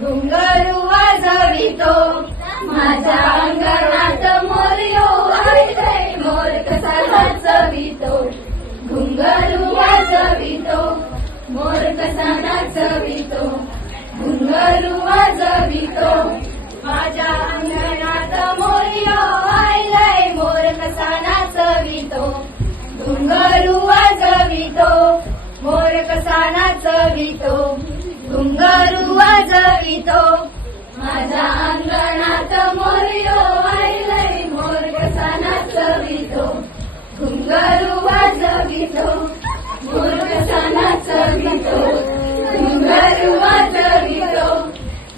घुंगरू वाजवितो माझ्या अंगणात मोरयो आले मोर कसा नाचवितो घुंगरू वाजवितो मोर कसा नाचवितो घुंगरू वाजवितो माझ्या अंगणात मोरयो आले मोर कसा नाचवितो घुंगरू वाजवितो मोर कसा नाचवितो घुंगरू वाजवितो माझ्या अंगणात मोरयो आले मोर कसा नाचवितो घुंगरू वाजवितो मोर कसा नाचवितो घुंगरू वाजवितो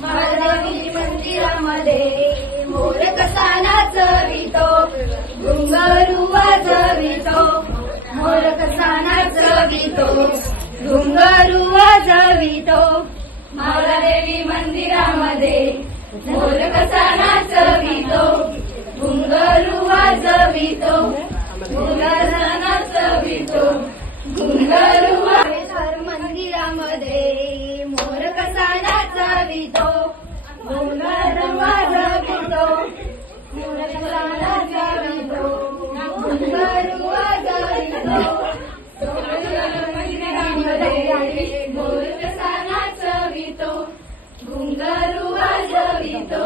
महादेवी मंदिरामध्ये मोर कसा नाचवितो घुंगरू वाजवितो मोर कसा नाचवितो घुंगरू वाजवितो महादेवी मंदिरामध्ये मोर कसा नाचवितो घुंगरू वाजवितो मोर कसा नाचवितो घुंगरू मंदिरामध्ये मोर कसा नाचवितो घुंगरू वाजवितो मोर कसा नाचवितो घुंगरू वाजवितो मोर कसा नाचवितो घुंगरू वाजवितो